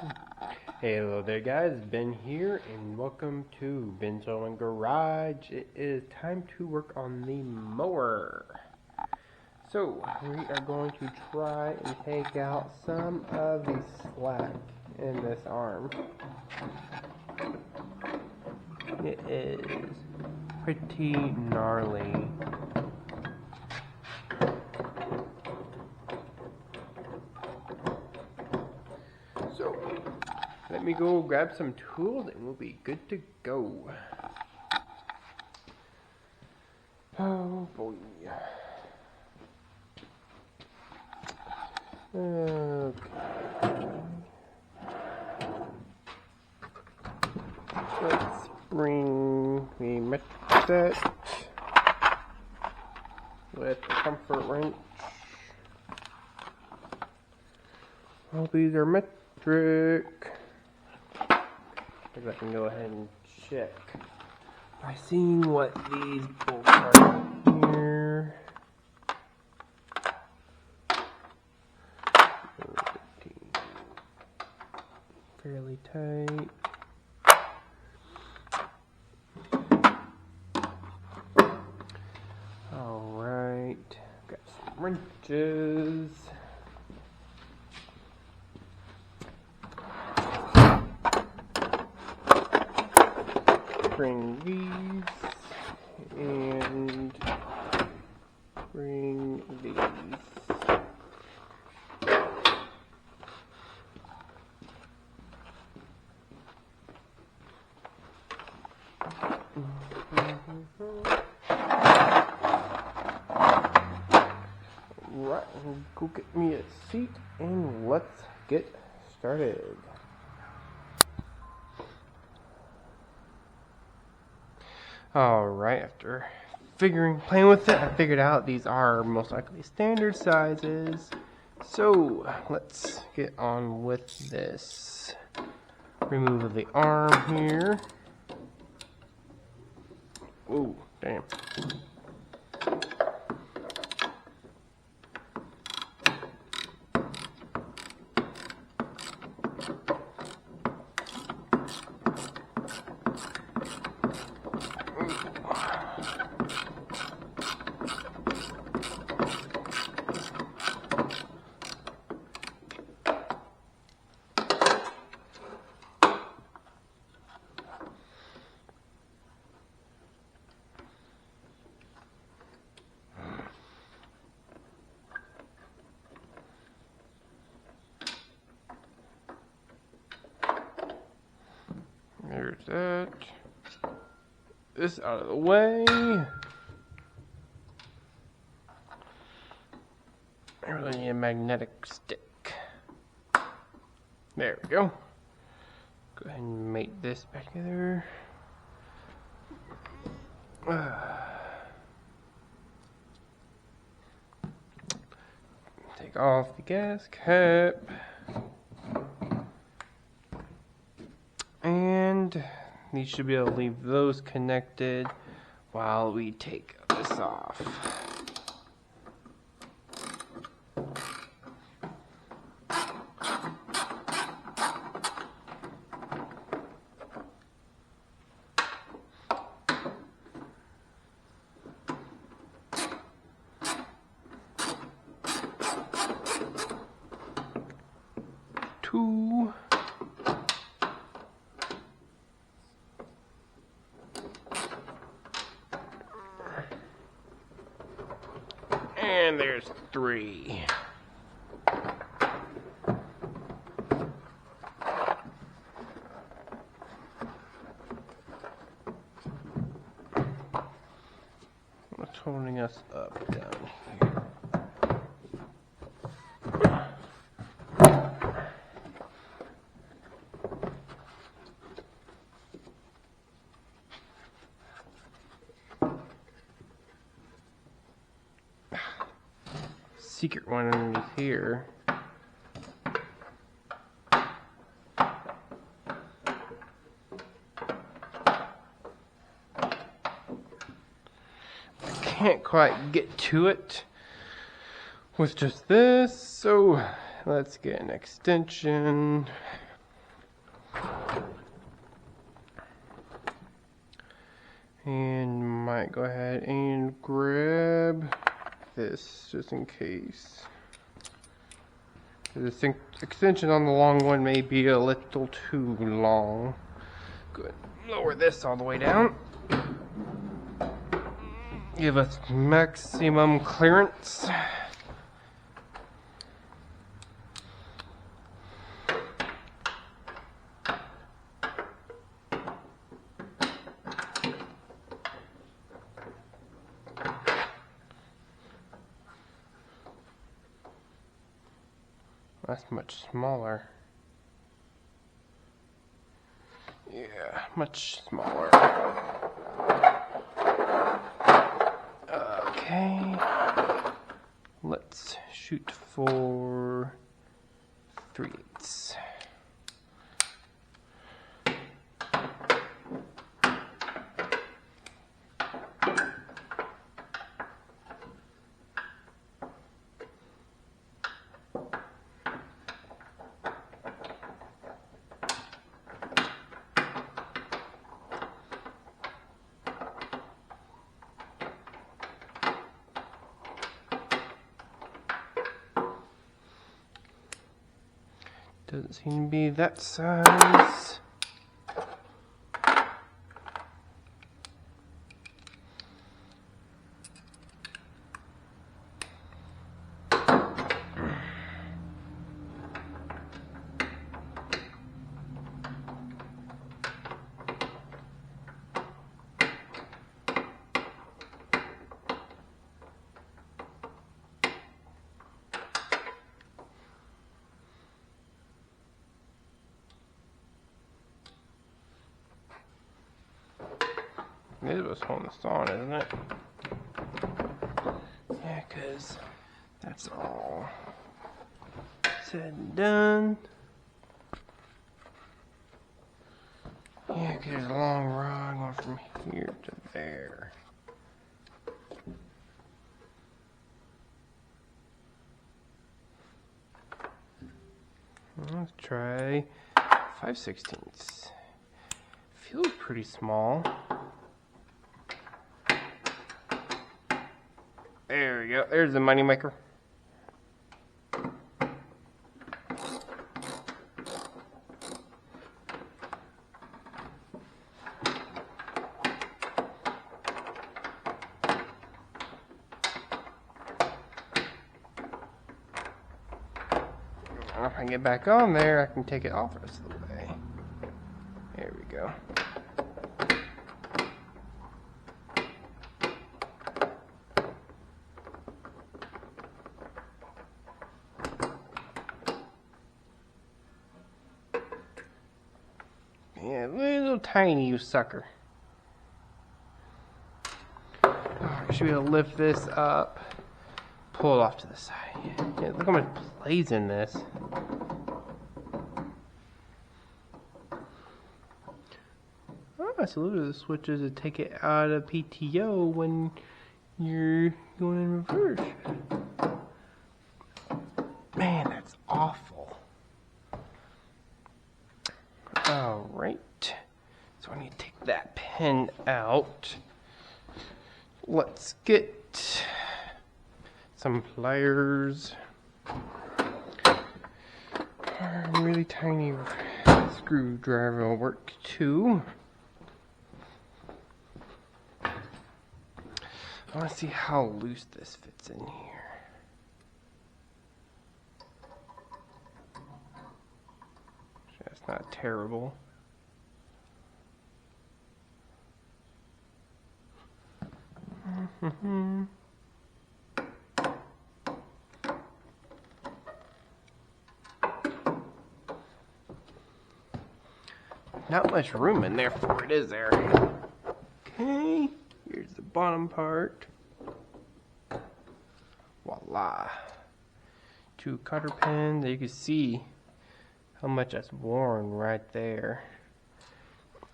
Hey, hello there guys, Ben here and welcome to Ben's Home Garage. It is time to work on the mower. So, we are going to try and take out some of the slack in this arm. It is pretty gnarly. So, let me go grab some tools and we'll be good to go. Oh boy. Okay. Let's bring the metric set with a comfort wrench. All these are metric. I can go ahead and check by seeing what these bolts are here. 15. Fairly tight. Alright, got some wrenches. Bring these and bring these. Right, go get me a seat and let's get started. Alright, after playing with it, I figured out these are most likely standard sizes. So, let's get on with this. Remove the arm here. Ooh, damn. There's that. This out of the way. I really need a magnetic stick. There we go. Go ahead and mate this back together. Take off the gas cap. And you should be able to leave those connected while we take this off. Two. And there's 3. What's holding us up down here? Secret one underneath here. Can't quite get to it with just this, so let's get an extension. And might go ahead and grab this just in case. This extension on the long one may be a little too long. Good. Lower this all the way down. Give us maximum clearance. That's much smaller. Yeah, much smaller. Okay. Let's shoot for 3/8. Doesn't seem to be that size. This is what's holding this on, isn't it? Yeah, because that's all said and done. Yeah, because there's a long rod going from here to there. Let's try 5/16. Feels pretty small. There we go. There's the money maker. If I get back on there, I can take it off the rest of the way. There we go. Yeah, little tiny, you sucker. I should be able to lift this up, pull it off to the side. Yeah, look how much plays in this. Oh, so those are the switches to take it out of PTO when you're going in reverse. Man, that's awful. Alright, so I need to take that pin out. Let's get some pliers. A really tiny screwdriver will work too. I want to see how loose this fits in here. That's not terrible. Not much room in there for it, is there? Okay, here's the bottom part. Voila. 2 cotter pins. You can see how much that's worn right there.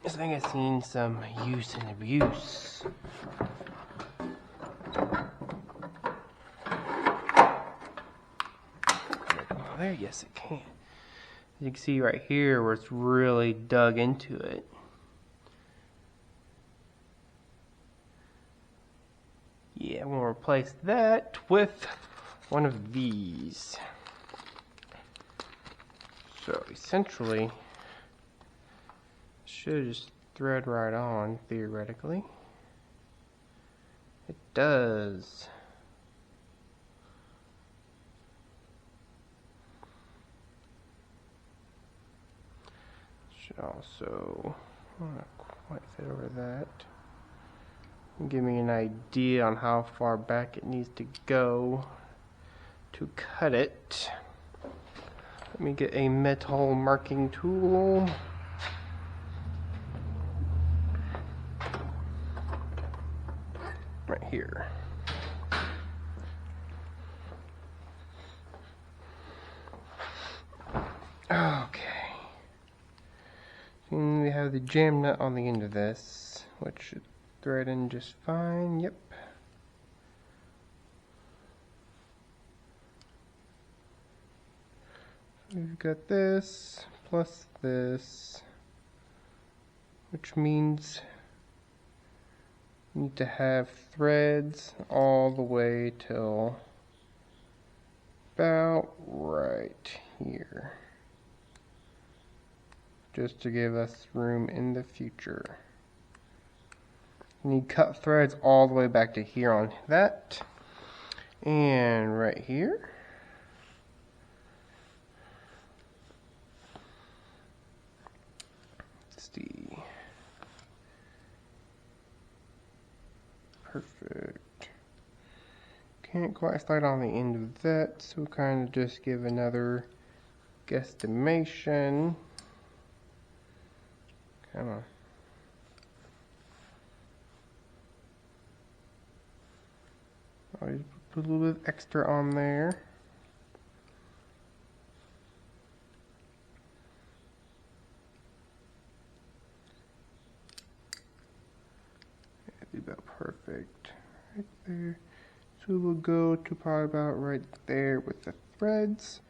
This thing has seen some use and abuse. Oh, there, yes it can. You can see right here where it's really dug into it. and we'll replace that with one of these. So essentially, should just thread right on, theoretically. It does. Should also not quite fit over that. Give me an idea on how far back it needs to go to cut it. Let me get a metal marking tool. Right here. Okay. And we have the jam nut on the end of this, which should thread in just fine. Yep. We've got this plus this, which means we need to have threads all the way till about right here, just to give us room in the future. You need cut threads all the way back to here on that, and right here. Let's see. Perfect. Can't quite slide on the end of that, so we'll kind of just give another guesstimation. Come on. I'll just put a little bit extra on there. That'd be about perfect. Right there. So we'll go to probably about right there with the threads.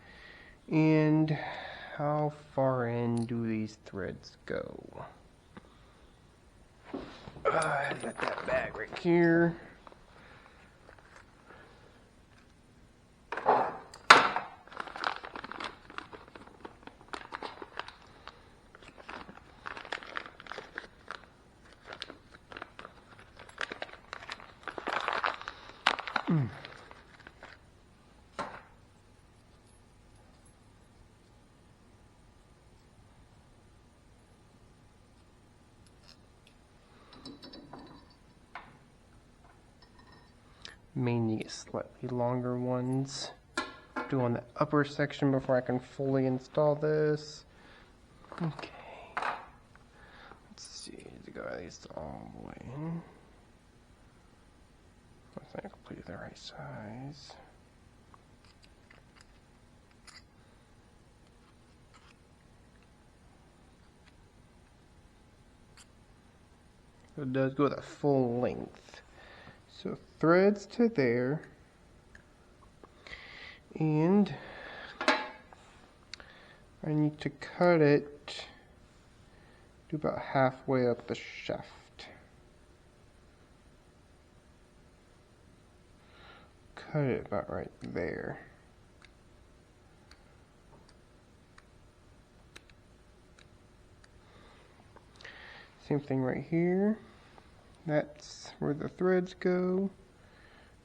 And how far in do these threads go? I got that bag right here. May need slightly longer ones. Do on the upper section before I can fully install this. Okay. Let's see, to go at least all the way in. That's not completely the right size. So it does go the full length. So threads to there, and I need to cut it to about halfway up the shaft. Cut it about right there. Same thing right here. That's where the threads go.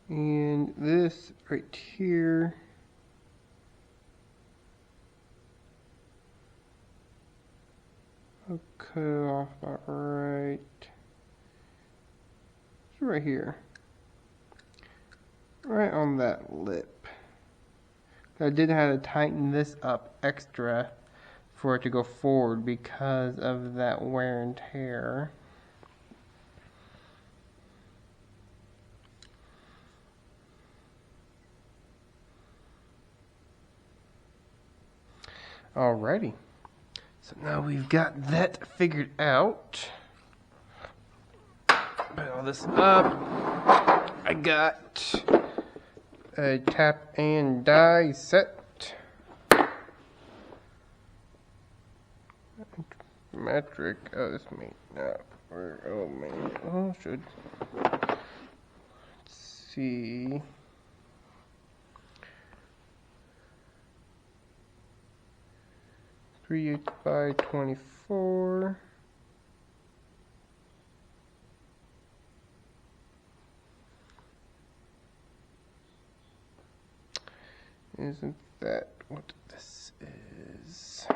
And this right here I'll cut it off about right. So right here. Right on that lip. I did have to tighten this up extra for it to go forward because of that wear and tear. Alrighty, so now we've got that figured out. Put all this up. I got a tap and die set. Metric. Oh, this may not work. Oh man. Oh, should. Let's see. Three by 24. Isn't that what this is?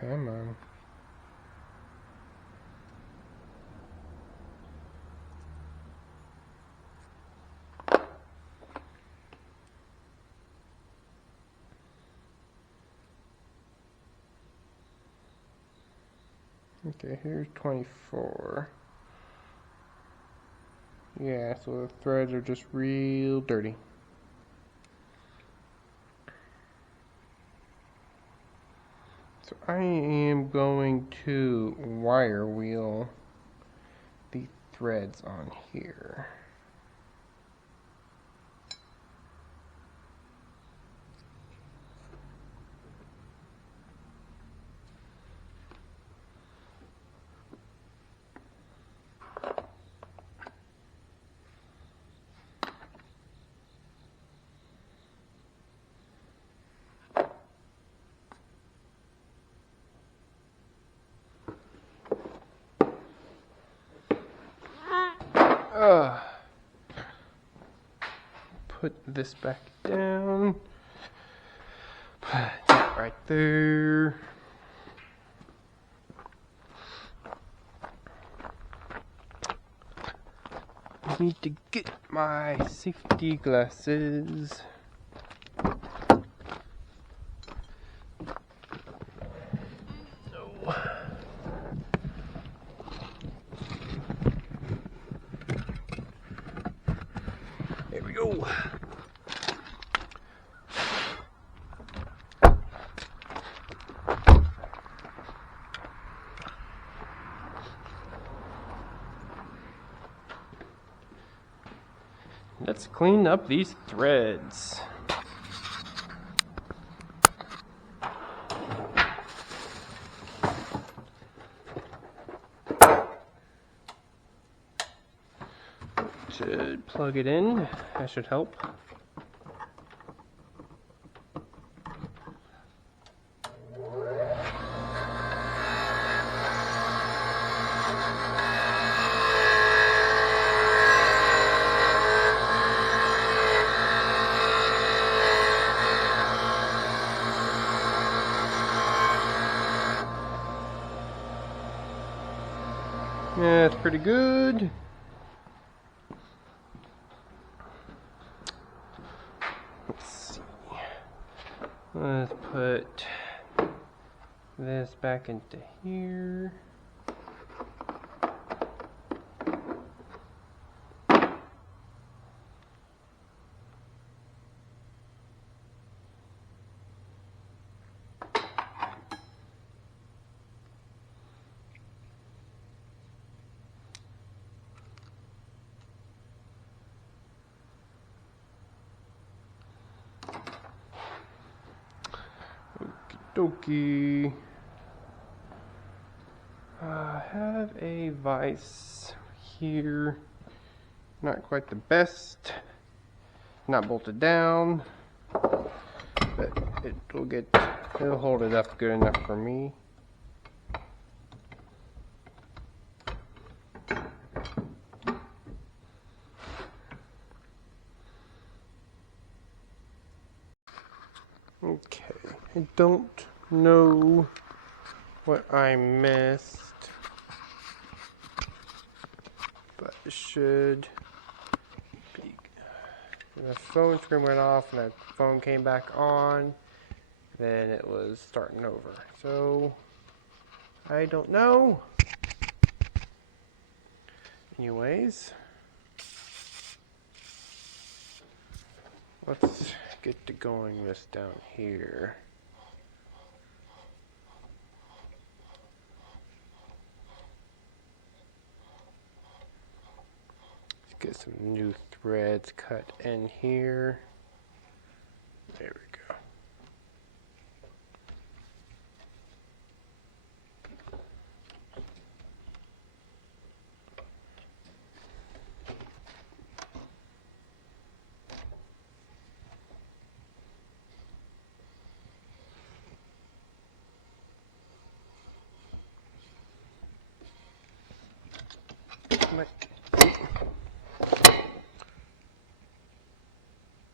Come on. Okay, here's 24. Yeah, so the threads are just real dirty. So I am going to wire wheel the threads on here. Put this back down. Put that right there. I need to get my safety glasses. There we go. Let's clean up these threads. Should plug it in. That should help. Yeah, it's pretty good. Let's see. Let's put this back into here. Okie dokie. I have a vise here. Not quite the best. Not bolted down, but it'll hold it up good enough for me. Okay, I don't know what I missed, but it should be. The phone screen went off and the phone came back on, then it was starting over. So, I don't know. Anyways, let's get to going this down here. Get some new threads cut in here. There we go.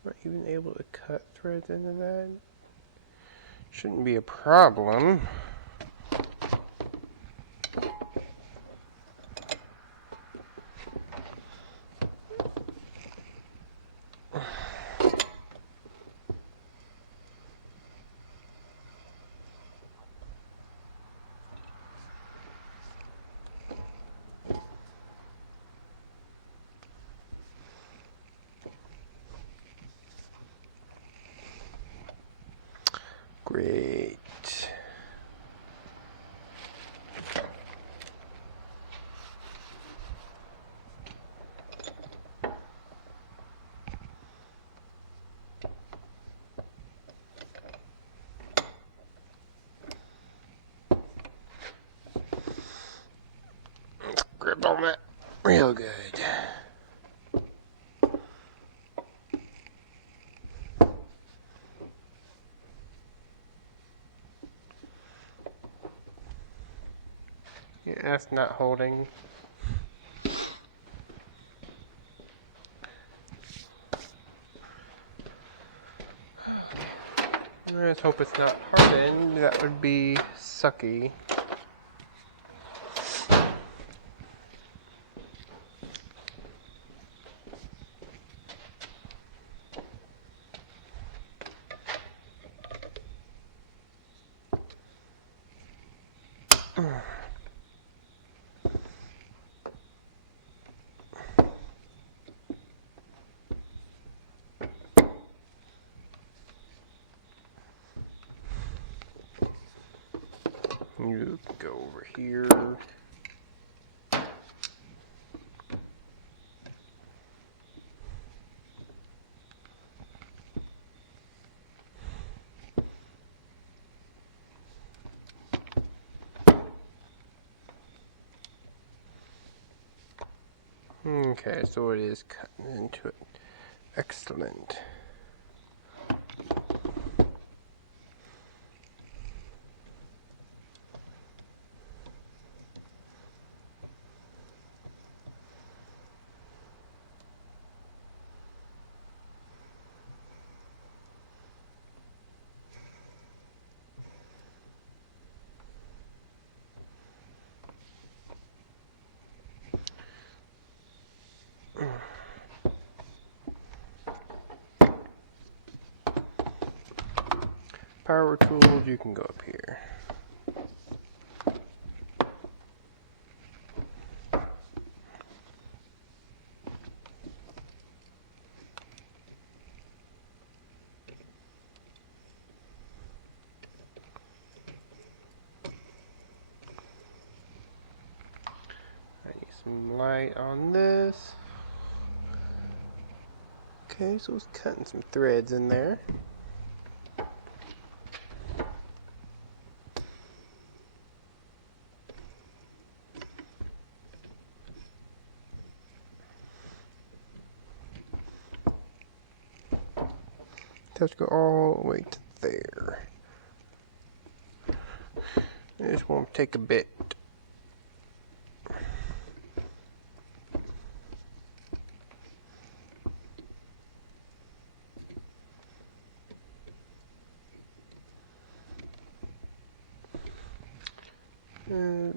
Not even able to cut threads into that. Shouldn't be a problem. Great. Let's grip on that real good. Yeah, that's not holding. Let's hope it's not hardened. That would be sucky. You go over here. Okay, so it is cutting into it. Excellent. Power tools, you can go up here. I need some light on this. Okay, so it's cutting some threads in there. Let's go all the way to there. This won't take a bit.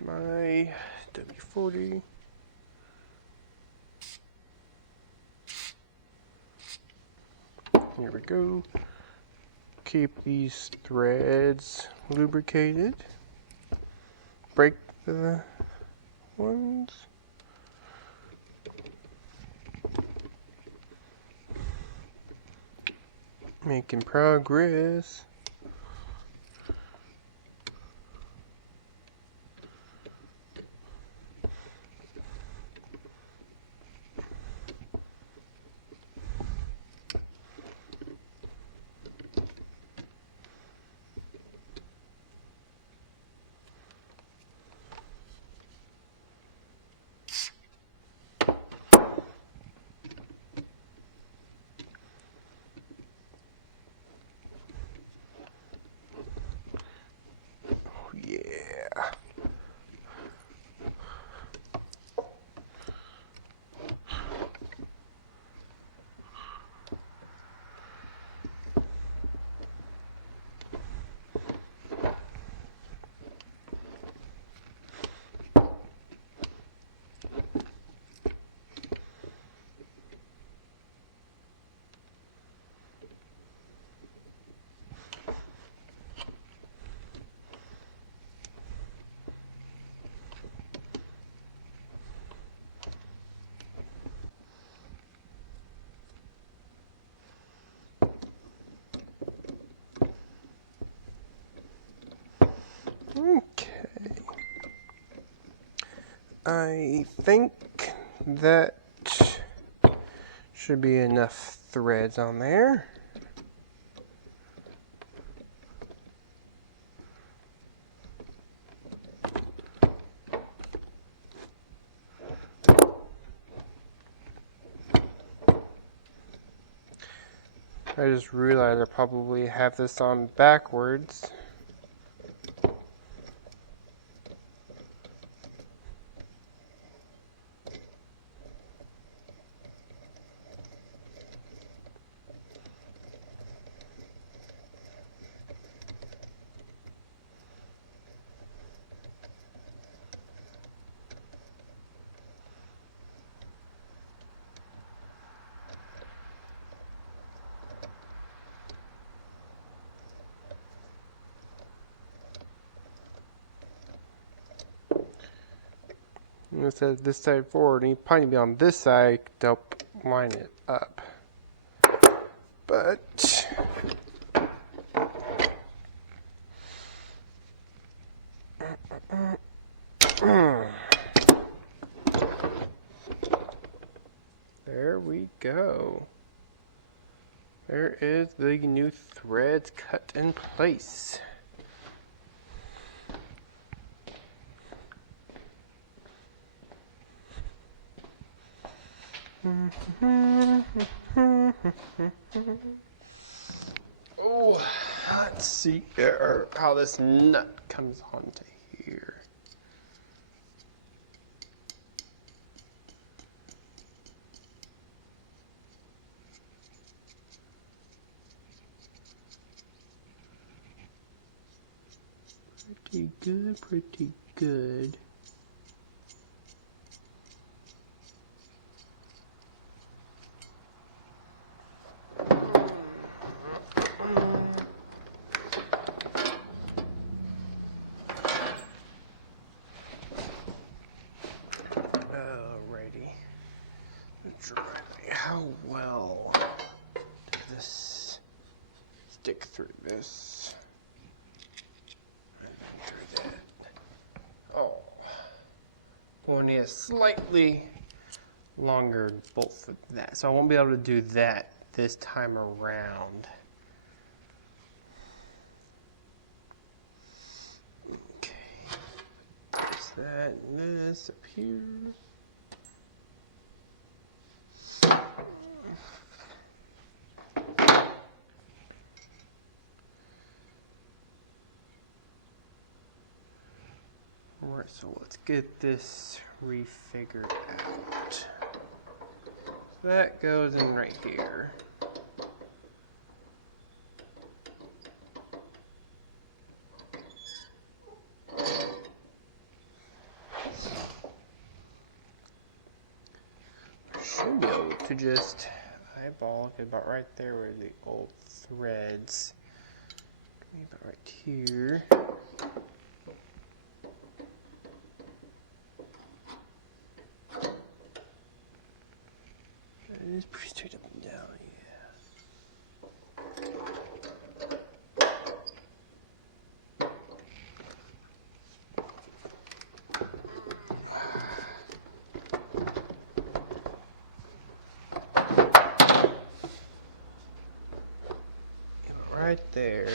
My W40. Here we go. Keep these threads lubricated. Break the ones. Making progress. I think that should be enough threads on there. I just realized I probably have this on backwards. And it says this side forward, and you probably be on this side to help line it up. But there we go. There is the new threads cut in place. Oh, let's see here how this nut comes onto here. Pretty good, pretty good. Alrighty. How well does this stick through this? Through that. Oh, we'll need a slightly longer bolt for that, so I won't be able to do that this time around. Okay, there's that and this up here. Alright, so let's get this refigured out. So that goes in right here. I should be able to just eyeball it about right there where the old threads. Maybe about right here. It is pretty straight up and down, right there.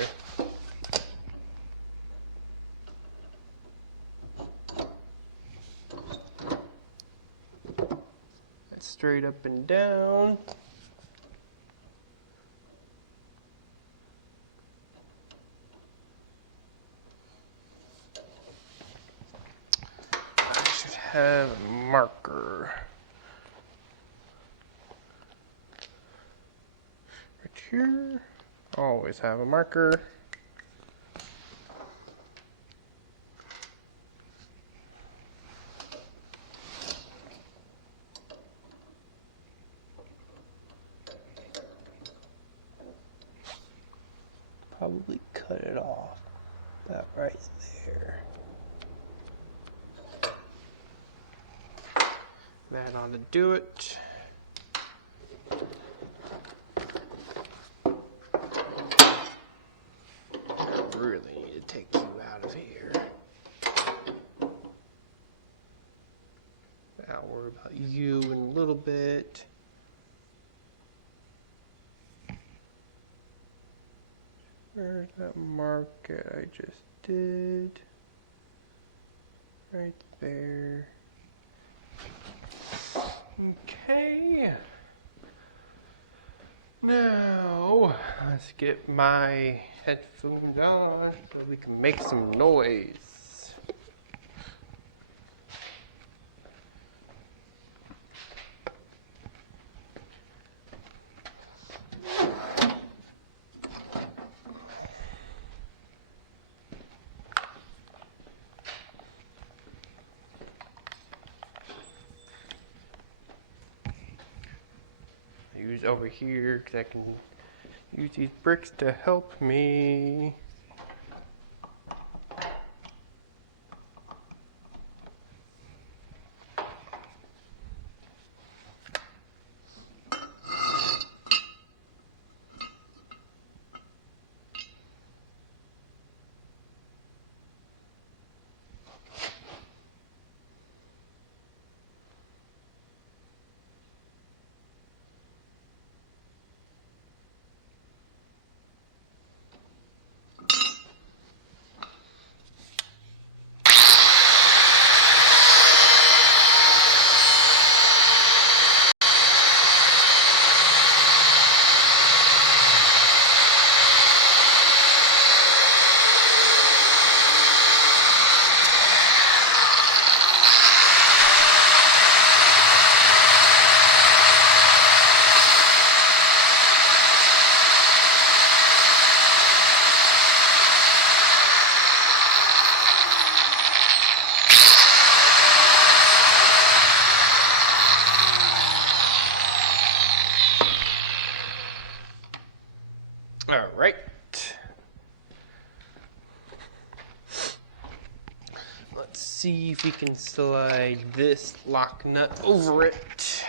That's straight up and down. I should have a marker. Right here. Always have a marker. Probably cut it off about right there. That ought to do it. I really need to take you out of here. about you in a little bit. Where's that market I just did? Right there. Okay. Now, let's get my headphones on so we can make some noise. Use over here because I can use these bricks to help me. All right. Let's see if we can slide this lock nut over it.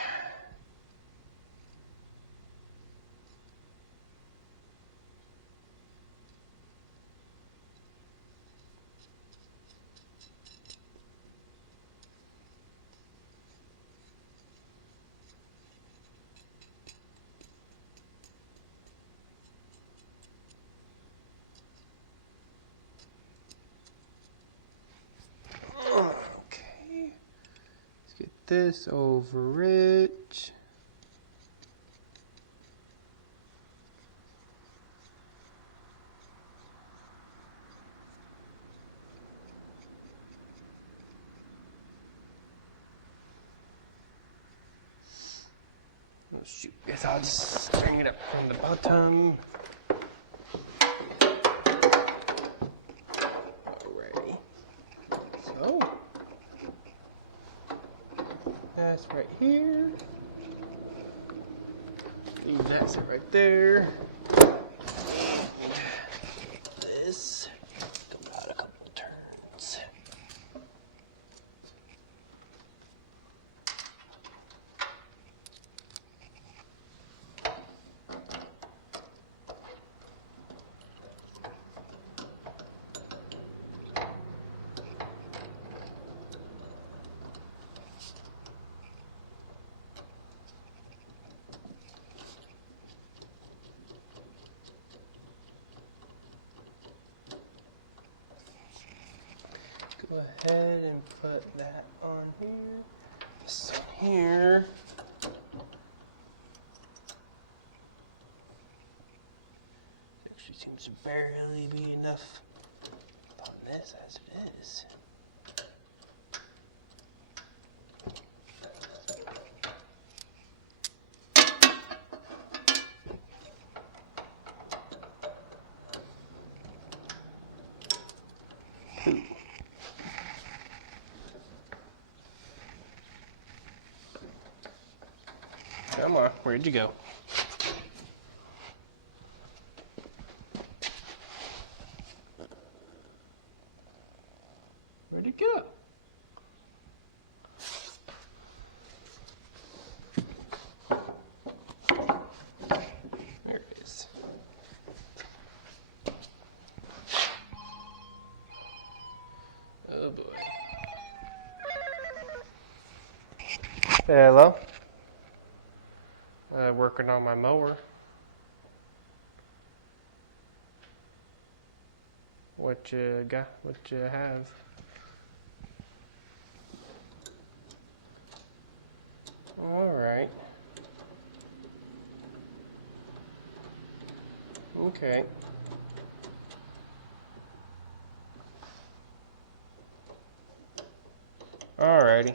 Okay. Let's get this over it. Oh, shoot, guess I'll just bring it up from the bottom. Alrighty. So, that's right here. Leave that sit right there. This, come out a couple of turns. Go ahead and put that on here. This on here. Actually seems to barely be enough on this as it is. Come on, where'd you go? Where'd it go? There it is. Oh boy. Hello. Working on my mower. What you got? What you have? All right. Okay. Alrighty.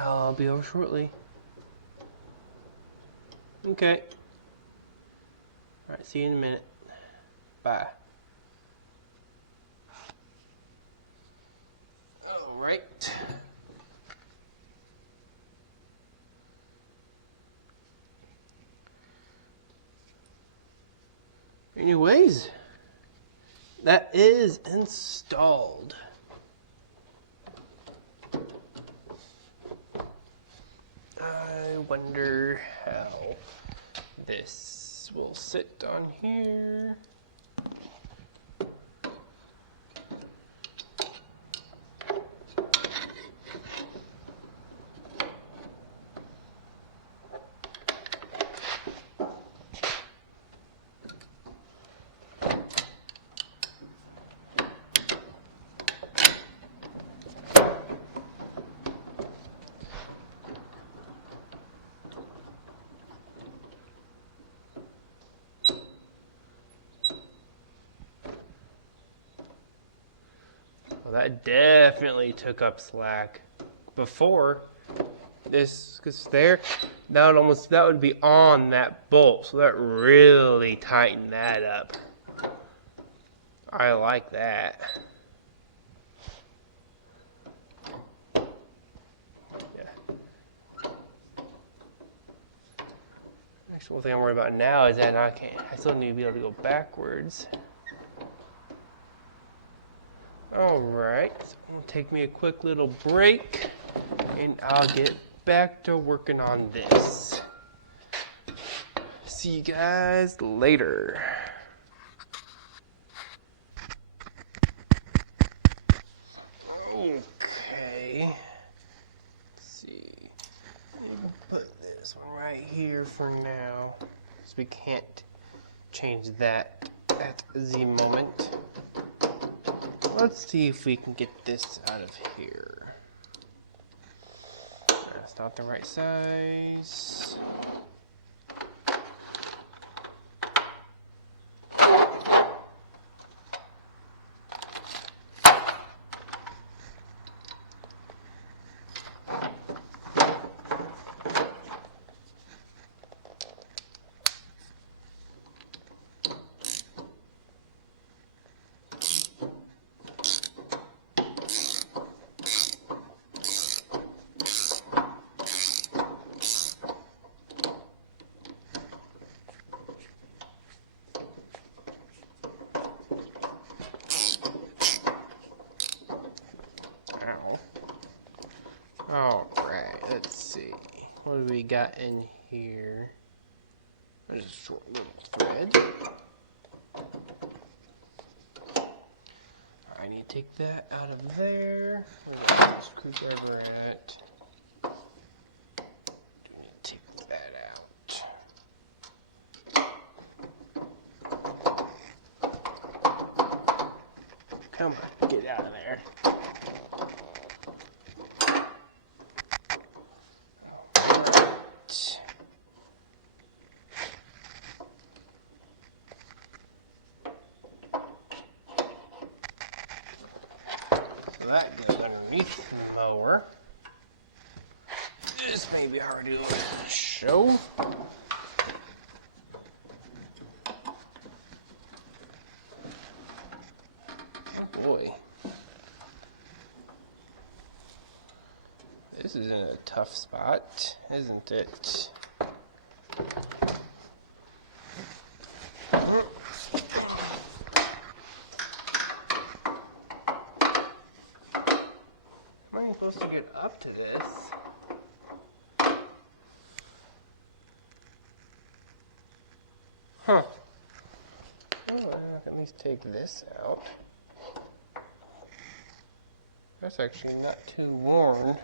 I'll be over shortly. Okay. Alright, see you in a minute. Bye. Alright. Anyways, that is installed. I wonder how this will sit on here. Well, that definitely took up slack. Before this, because there, that would be on that bolt, so that really tightened that up. I like that. Yeah. Actually, one thing I'm worried about now is that I still need to be able to go backwards. Alright, so it'll take me a quick little break and I'll get back to working on this. See you guys later. Okay. Let's see. We'll put this one right here for now, because we can't change that at the moment. Let's see if we can get this out of here. That's not the right size. Alright, let's see. What do we got in here? There's a short little thread. I need to take that out of there. Where's the screwdriver at? Do need to take that out. Come on, get out of there. That goes underneath the mower. This may be hard to show. Oh boy. This is in a tough spot, isn't it? Supposed to get up to this. Huh. Oh, I can at least take this out. That's actually not too worn.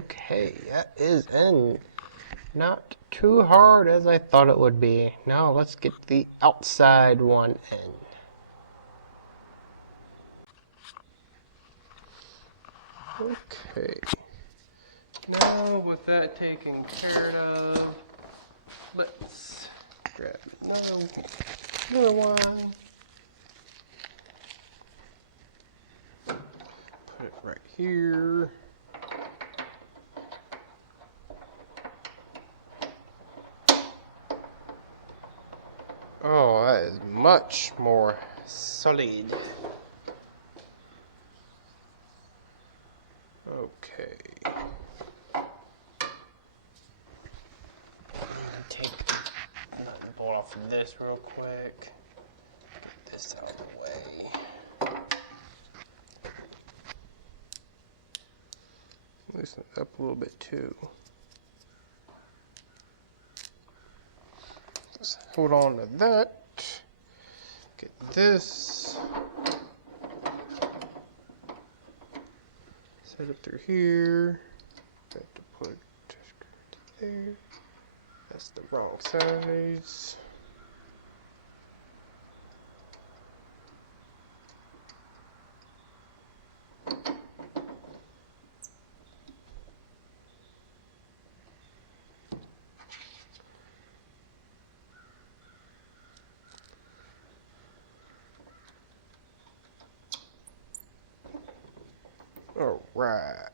Okay, that is in. Not too hard as I thought it would be. Now let's get the outside one in. Okay. Now with that taken care of, let's grab another one. Put it right here. Oh, that is much more solid. Okay. Take the bolt off of this real quick. Get this out of the way. Loosen it up a little bit too. Let's hold on to that. Get this. Set it through here. Got to put it there. That's the wrong size. All right.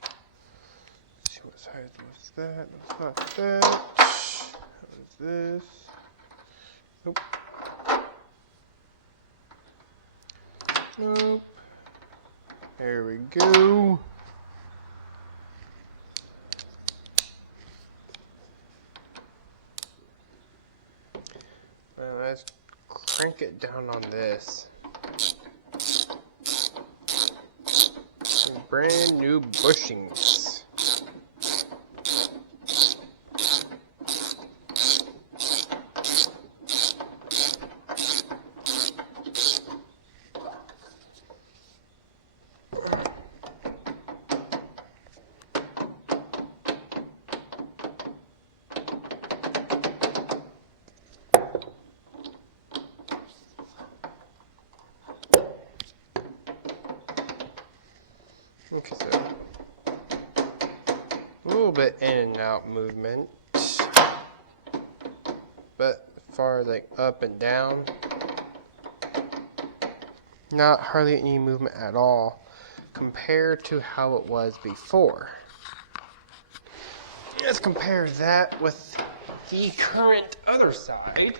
Let's see what size was that. That's not that. What is this? Nope. Nope. There we go. Well, let's crank it down on this. Some brand new bushings. Okay, so a little bit in and out movement, but as far as like up and down, not hardly any movement at all compared to how it was before. Let's compare that with the current other side.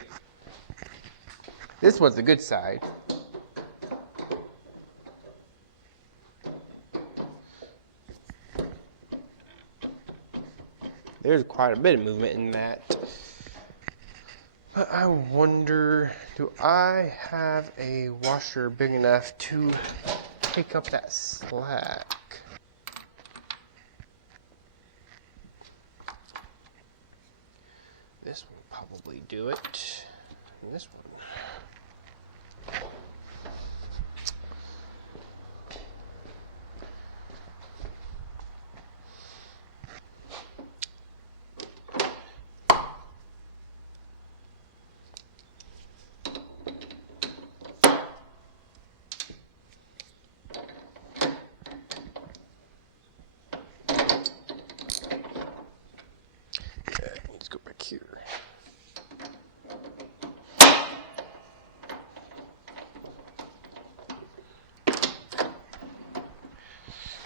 This was the good side. There's quite a bit of movement in that. But I wonder, do I have a washer big enough to pick up that slack? This one will probably do it. And this one. Here.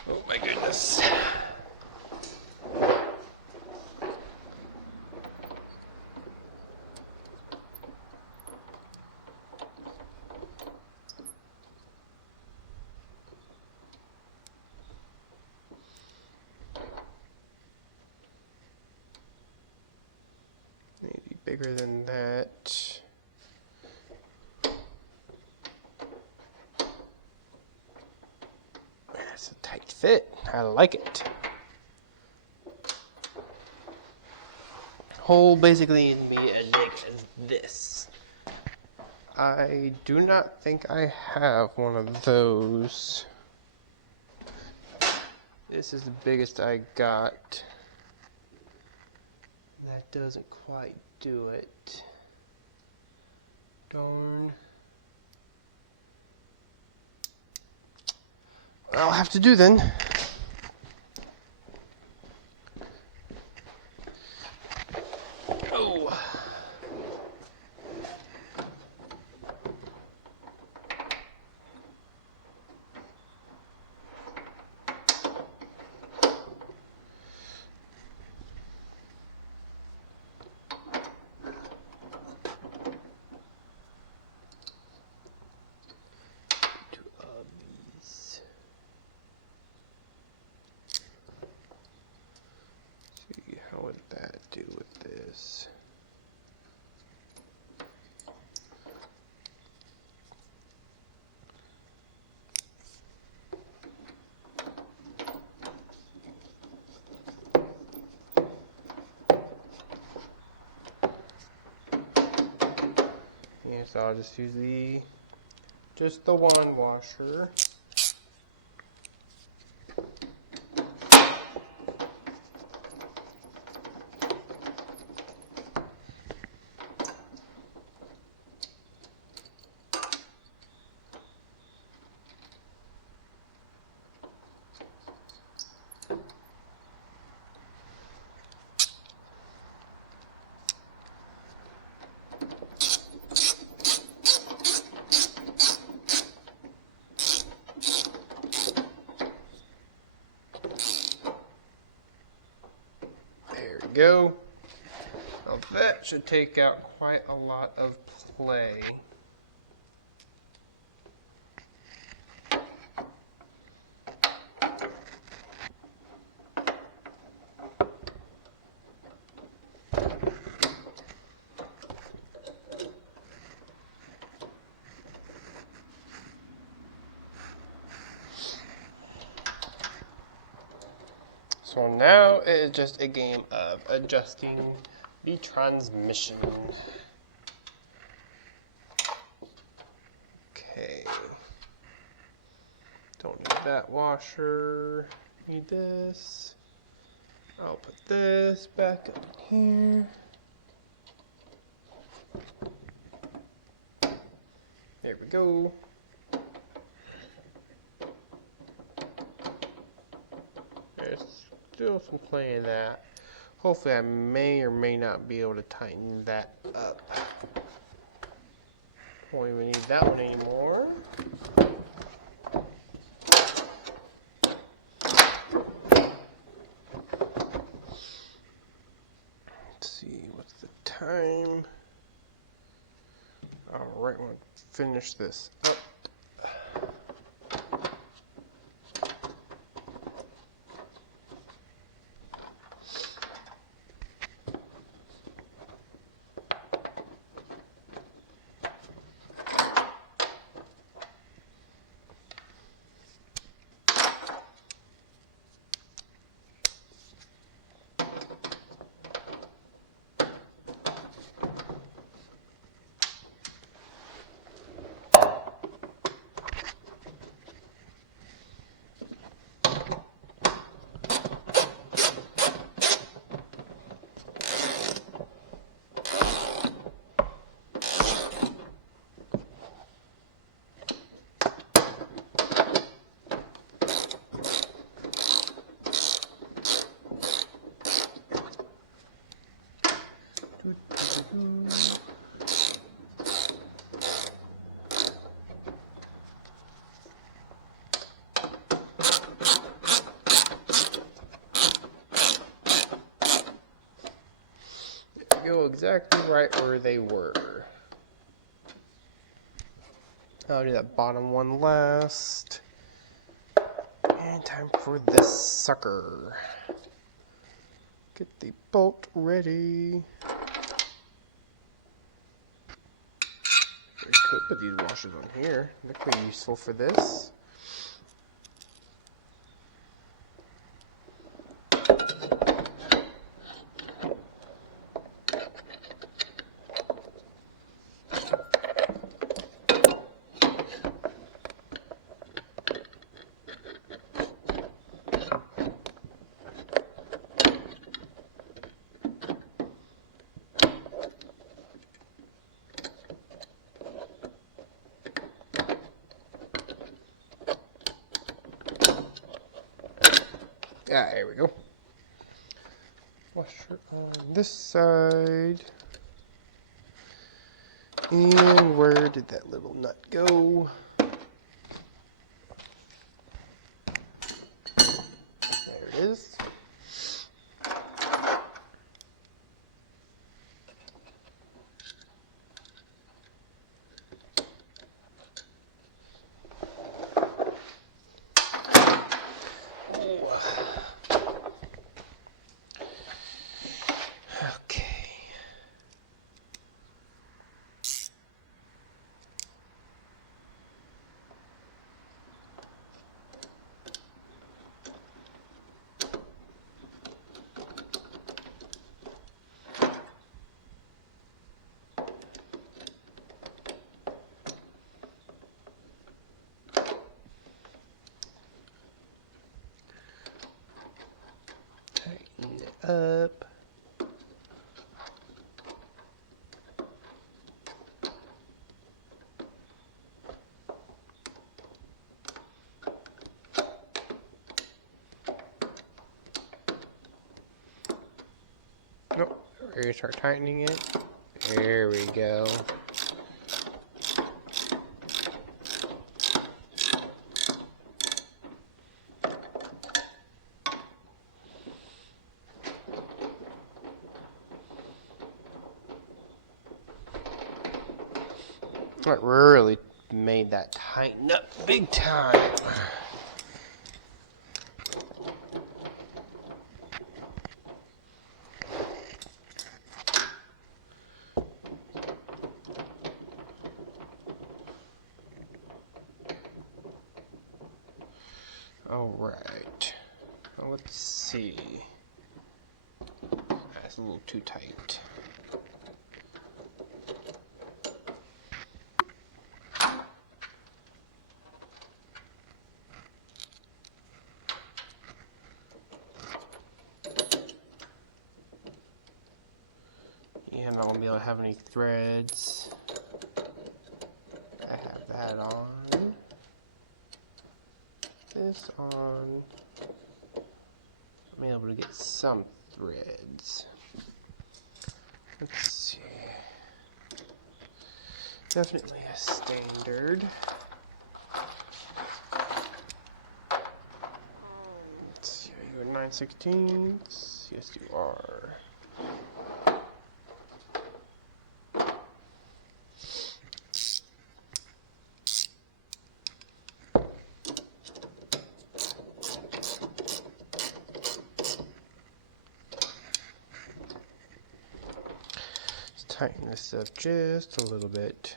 Oh my goodness. Maybe bigger than that. That's a tight fit. I like it. Hole basically in me as big as this. I do not think I have one of those. This is the biggest I got. That doesn't quite do it. Darn. I'll have to do then. Oh. How would that do with this? Yeah, so I'll just use the one washer. Go. Now that should take out quite a lot of play. So now it is just a game of adjusting the transmission. Okay. Don't need that washer. Need this. I'll put this back up here. There we go. There's still some play in that. Hopefully I may or may not be able to tighten that up. Won't even need that one anymore. Let's see, what's the time? Alright, we'll finish this up. Go exactly right where they were. I'll do that bottom one last. And time for this sucker. Get the bolt ready. I could put these washers on here. They're pretty useful for this. Ah, there we go. Washer on this side. And where did that little nut go? There it is. Okay. Tighten it up. Nope. We're gonna start tightening it. There we go. That really made that tighten up big time. Alright. Well, let's see. That's a little too tight. Yeah, I'm not going to be able to have any threads. I have that on. This on. I'm able to get some threads. Let's see. Definitely a standard. Let's see, are you at 9/16? Yes, you are. Tighten this up just a little bit.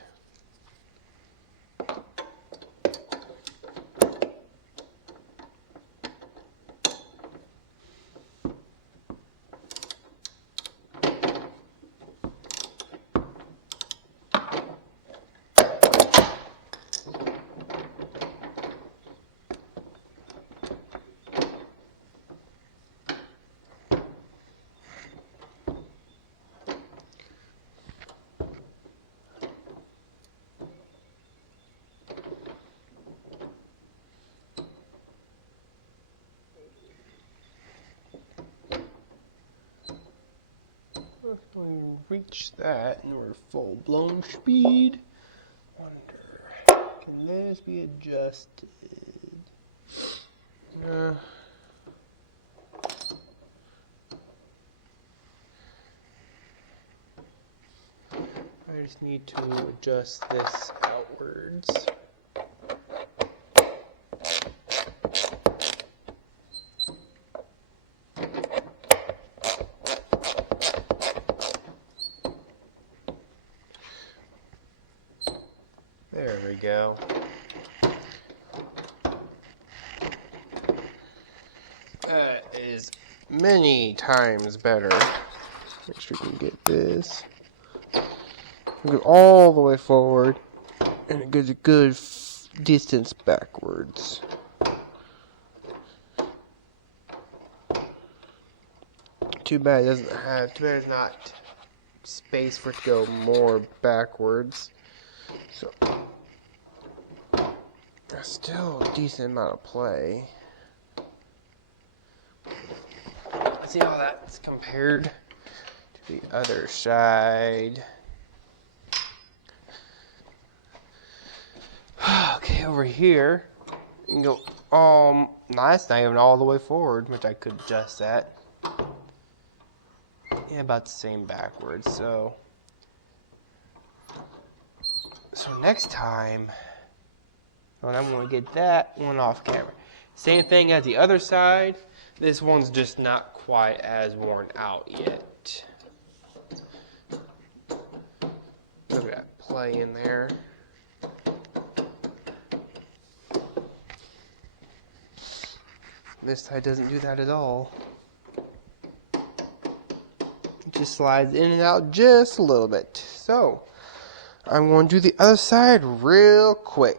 If we reach that and we're full-blown speed, wonder, can this be adjusted? I just need to adjust this outwards. There we go. That is many times better. Make sure you can get this. Go all the way forward, and it goes a good distance backwards. Too bad it doesn't have. Too bad there's not space for it to go more backwards. So, still a decent amount of play. see how that's compared to the other side. Okay, over here, you can go, no, that's not even all the way forward, which I could adjust that. Yeah, about the same backwards, so next time, well, I'm going to get that one off camera. Same thing as the other side. This one's just not quite as worn out yet. Look at that play in there. This side doesn't do that at all. It just slides in and out just a little bit. So, I'm going to do the other side real quick.